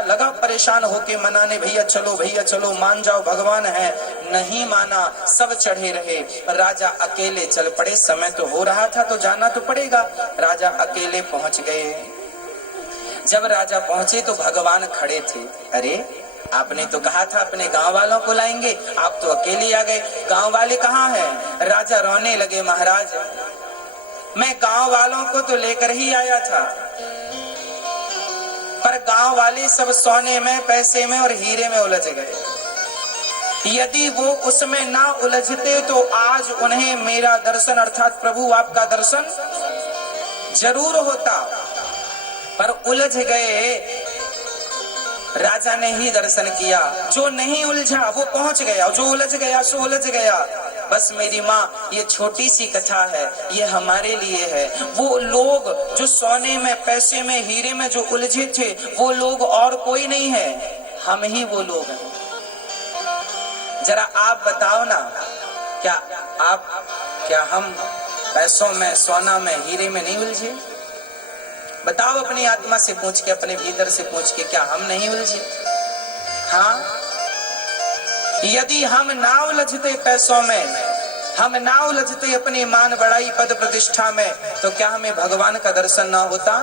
राजा लगा परेशान होके मनाने, भैया चलो मान जाओ भगवान है। नहीं माना, सब चढ़े रहे, राजा अकेले चल पड़े। समय तो हो रहा था तो जाना तो पड़ेगा। राजा अकेले पहुंच गए। जब राजा पहुंचे तो भगवान खड़े थे। अरे आपने तो कहा था अपने गांव वालों को लाएंगे, आप तो अकेले आ गए, गांव वाले कहाँ हैं? राजा रोने लगे, महाराज मैं गांव वालों को तो लेकर ही आया था, पर गांव वाले सब सोने में, पैसे में और हीरे में उलझ गए। यदि वो उसमें ना उलझते तो आज उन्हें मेरा दर्शन अर्थात प्रभु आपका दर्शन जरूर होता, पर उलझ गए। राजा ने ही दर्शन किया। जो नहीं उलझा वो पहुंच गया, जो उलझ गया सो उलझ गया। बस मेरी माँ, ये छोटी सी कथा है, ये हमारे लिए है। वो लोग जो सोने में, पैसे में, हीरे में जो उलझे थे, वो लोग और कोई नहीं है, हम ही वो लोग हैं। जरा आप बताओ ना, क्या हम पैसों में, सोना में, हीरे में नहीं उलझे? बताओ अपनी आत्मा से पूछ के, अपने भीतर से पूछ के, क्या हम नहीं उलझे? हाँ, यदि हम ना उलझते पैसों में, हम ना उलझते अपनी मान बढ़ाई पद प्रतिष्ठा में, तो क्या हमें भगवान का दर्शन ना होता?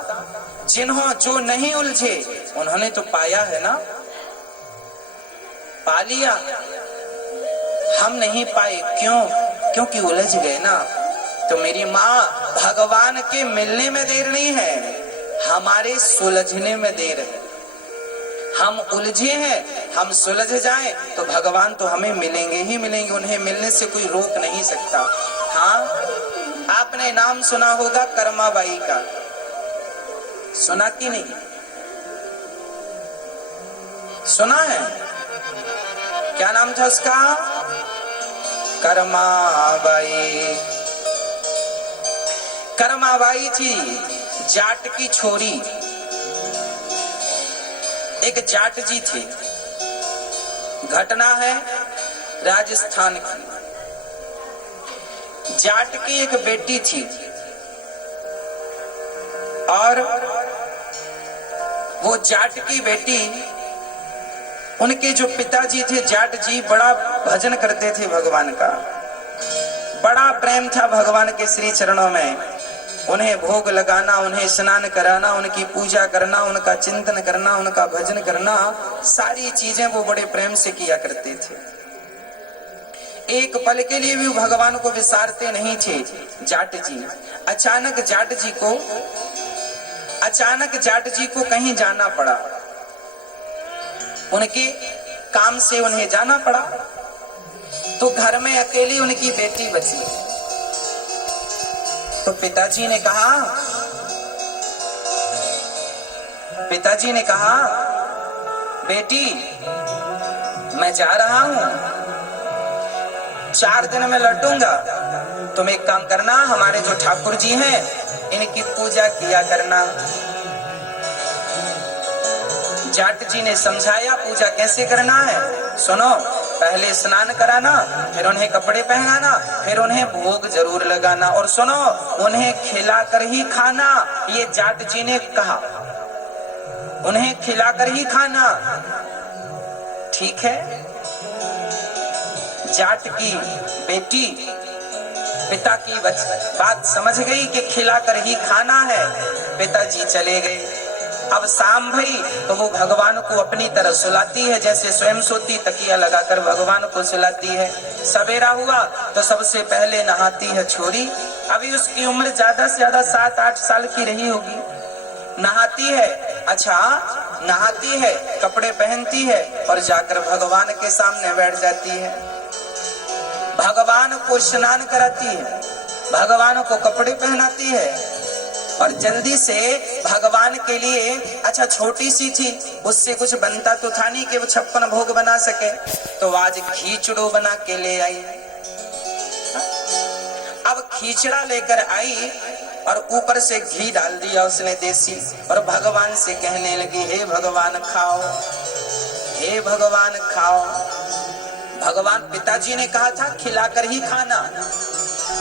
जो नहीं उलझे उन्होंने तो पाया है ना, पा लिया। हम नहीं पाए, क्यों? क्योंकि उलझ गए ना। तो मेरी माँ, भगवान के मिलने में देर नहीं है, हमारे सुलझने में देर है। हम उलझे हैं, हम सुलझ जाएं तो भगवान तो हमें मिलेंगे ही मिलेंगे, उन्हें मिलने से कोई रोक नहीं सकता। हाँ, आपने नाम सुना होगा कर्माबाई का, सुना कि नहीं? सुना है? क्या नाम था उसका? कर्माबाई। कर्माबाई थी जाट की छोरी। एक जाट जी थी। घटना है राजस्थान की। जाट की एक बेटी थी और वो जाट की बेटी, उनके जो पिताजी थे जाट जी, बड़ा भजन करते थे भगवान का, बड़ा प्रेम था भगवान के श्री चरणों में। उन्हें भोग लगाना, उन्हें स्नान कराना, उनकी पूजा करना, उनका चिंतन करना, उनका भजन करना, सारी चीजें वो बड़े प्रेम से किया करते थे। एक पल के लिए भी भगवान को विसारते नहीं थे जाट जी। अचानक जाट जी को कहीं जाना पड़ा, उनके काम से उन्हें जाना पड़ा, तो घर में अकेली उनकी बेटी बची। तो पिताजी ने कहा, बेटी मैं जा रहा हूं, 4 दिन में लौटूंगा, तुम एक काम करना, हमारे जो ठाकुर जी हैं इनकी पूजा किया करना। जाट जी ने समझाया पूजा कैसे करना है। सुनो, पहले स्नान कराना, फिर उन्हें कपड़े पहनाना, फिर उन्हें भोग जरूर लगाना, और सुनो, उन्हें खिलाकर ही खाना। ये जाट जी ने कहा, उन्हें खिलाकर ही खाना। ठीक है। जाट की बेटी पिता की बात समझ गई कि खिलाकर ही खाना है। पिताजी चले गए। अब शाम भई तो वो भगवान को अपनी तरह सुलाती है, जैसे स्वयं सोती, तकिया लगाकर भगवान को सुलाती है। सवेरा हुआ तो सबसे पहले नहाती है छोरी। अभी उसकी उम्र ज्यादा से ज्यादा 7-8 साल की रही होगी। नहाती है, नहाती है, कपड़े पहनती है और जाकर भगवान के सामने बैठ जाती है। भगवान को स्नान कराती है, भगवान को कपड़े पहनाती है और जल्दी से भगवान के लिए, छोटी सी थी, उससे कुछ बनता तो था नहीं कि वो 56 भोग बना सके, तो आज खीचड़ो बना के ले आई। अब खीचड़ा लेकर आई और ऊपर से घी डाल दिया उसने देसी, और भगवान से कहने लगी, हे भगवान खाओ, हे भगवान खाओ। भगवान, पिताजी ने कहा था खिलाकर ही खाना,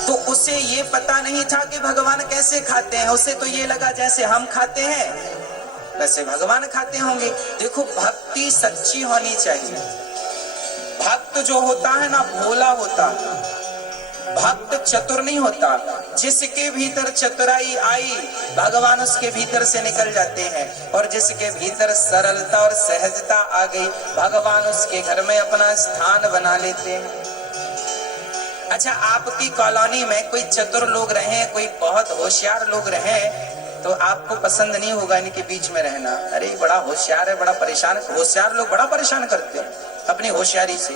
तो उसे ये पता नहीं था कि भगवान कैसे खाते हैं। उसे तो ये लगा जैसे हम खाते हैं, वैसे भगवान खाते होंगे। देखो भक्ति सच्ची होनी चाहिए। भक्त जो होता है ना भोला होता है, भक्त चतुर नहीं होता। जिसके भीतर चतुराई आई भगवान उसके भीतर से निकल जाते हैं, और जिसके भीतर सरलता और सहजता आ गई भगवान उसके घर में अपना स्थान बना लेते हैं। अच्छा, आपकी कॉलोनी में कोई चतुर लोग रहे, कोई बहुत होशियार लोग रहे, तो आपको पसंद नहीं होगा इनके बीच में रहना। अरे बड़ा होशियार है, बड़ा परेशान। होशियार लोग बड़ा परेशान करते हैं अपनी होशियारी से।